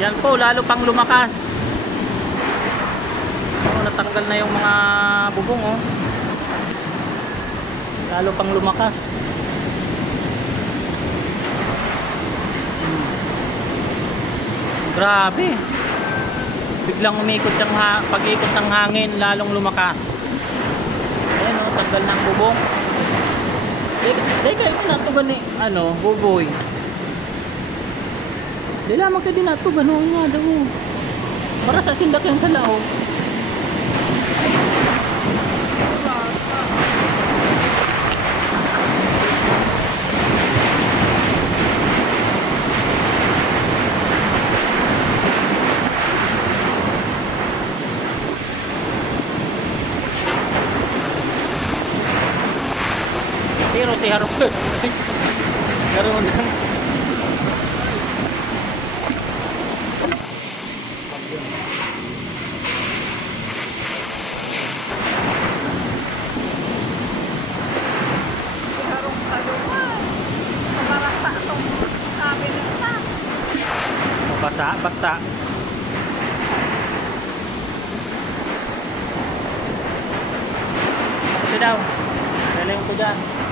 Yan po, lalo pang lumakas. Natanggal na yung mga bubong, oh. Lalo pang lumakas. Grabe. Biglang umikot yung pag-ikot ng hangin, lalong lumakas. Ayan, oh, tanggal ng bubong. Dahil kinatugan ni buboy. Dahil lamang kayo dinatugan, oh, nga daw. Para sa sindak yung salao. Pero si Harvard karoon lang. Basta ito daw, dalayin ko dyan.